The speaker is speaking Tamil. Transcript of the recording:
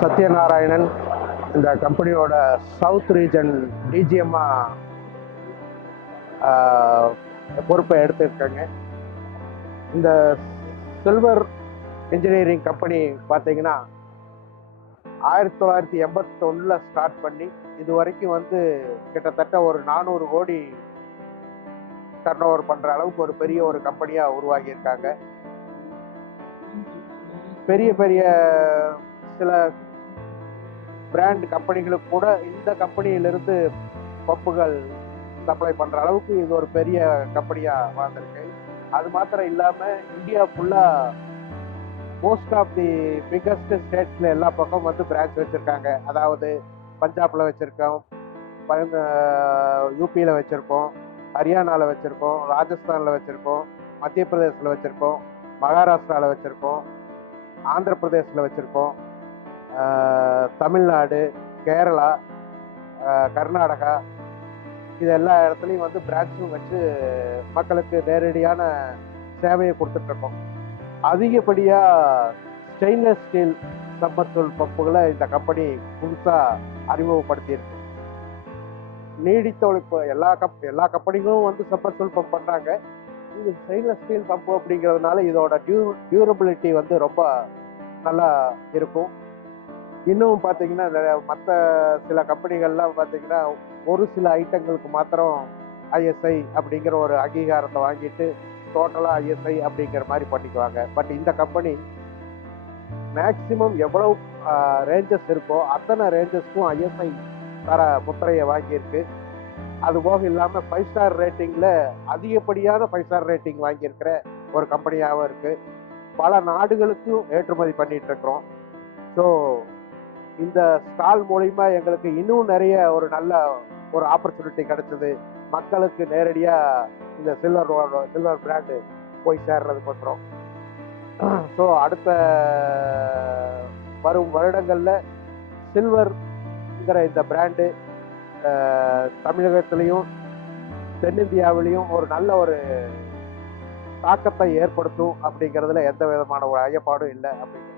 சத்யநாராயணன் இந்த கம்பெனியோட சவுத் ரீஜன் டிஜிஎம்மாக பொறுப்பை எடுத்துருக்காங்க. இந்த சில்வர் இன்ஜினியரிங் கம்பெனி பார்த்தீங்கன்னா 1981 ஸ்டார்ட் பண்ணி இது வரைக்கும் வந்து கிட்டத்தட்ட ஒரு 400 கோடி டர்ன் ஓவர் பண்ணுற அளவுக்கு ஒரு பெரிய ஒரு கம்பெனியாக உருவாகியிருக்காங்க. பெரிய பெரிய சில பிராண்ட் கம்பெனிகளுக்கு கூட இந்த கம்பெனியிலிருந்து பம்புகள் சப்ளை பண்ணுற அளவுக்கு இது ஒரு பெரிய கம்பெனியாக வளர்ந்துருக்கு. அது மாத்திரம் இல்லாமல் இந்தியா ஃபுல்லாக மோஸ்ட் ஆஃப் தி பிக்கஸ்ட் ஸ்டேட்ஸில் எல்லா பக்கம் வந்து பிரான்ச் வச்சுருக்காங்க. அதாவது பஞ்சாபில் வச்சுருக்கோம், யூபியில் வச்சுருக்கோம், ஹரியானாவில் வச்சுருக்கோம், ராஜஸ்தானில் வச்சுருக்கோம், மத்திய பிரதேசில் வச்சுருக்கோம், மகாராஷ்டிராவில் வச்சுருக்கோம், ஆந்திர பிரதேசில் வச்சுருக்கோம், தமிழ்நாடு, கேரளா, கர்நாடகா, இது எல்லா இடத்துலையும் வந்து பிரான்ச்சும் வச்சு மக்களுக்கு நேரடியான சேவையை கொடுத்துட்ருக்கோம். அதிகப்படியாக ஸ்டெயின்லெஸ் ஸ்டீல் சம்மர்சூல் பம்புகளை இந்த கம்பெனி புதுசாக அறிமுகப்படுத்தியிருக்கு. நீடித்த உழைப்பு எல்லா கம்பெனிகளும் வந்து சம்மர்சூல் பம்ப் பண்ணுறாங்க. இது ஸ்டெயின்லெஸ் ஸ்டீல் பம்பு அப்படிங்கிறதுனால இதோட டியூரபிலிட்டி வந்து ரொம்ப நல்லா இருக்கும். இன்னும் பார்த்தீங்கன்னா மற்ற சில கம்பெனிகள்லாம் பார்த்தீங்கன்னா ஒரு சில ஐட்டங்களுக்கு மாத்திரம் ஐஎஸ்ஐ அப்படிங்கிற ஒரு அங்கீகாரத்தை வாங்கிட்டு டோட்டலாக ஐஎஸ்ஐ அப்படிங்கிற மாதிரி பண்ணிக்குவாங்க. பட் இந்த கம்பெனி மேக்சிமம் எவ்வளவு ரேஞ்சஸ் இருக்கோ அத்தனை ரேஞ்சஸ்க்கும் ஐஎஸ்ஐ தர முத்திரையை வாங்கியிருக்கு. அது போக இல்லாமல் 5 ஸ்டார் ரேட்டிங்கில் அதிகப்படியான 5 ஸ்டார் ரேட்டிங் வாங்கியிருக்கிற ஒரு கம்பெனியாகவும் இருக்குது. பல நாடுகளுக்கும் ஏற்றுமதி பண்ணிட்டு இருக்கிறோம். ஸோ இந்த ஸ்டால் மூலிமா எங்களுக்கு இன்னும் நிறைய ஒரு நல்ல ஒரு ஆப்பர்ச்சுனிட்டி கிடைச்சது. மக்களுக்கு நேரடியாக இந்த சில்வர் பிராண்டு போய் சேர்றதுக்கோசரம். ஸோ அடுத்த வரும் வருடங்களில் சில்வர்ங்கிற இந்த பிராண்டு தமிழகத்திலையும் தென்னிந்தியாவிலையும் ஒரு நல்ல ஒரு தாக்கத்தை ஏற்படுத்தும் அப்படிங்கிறதுல எந்த விதமான ஒரு ஐயப்பாடும் இல்லை அப்படிங்கிறது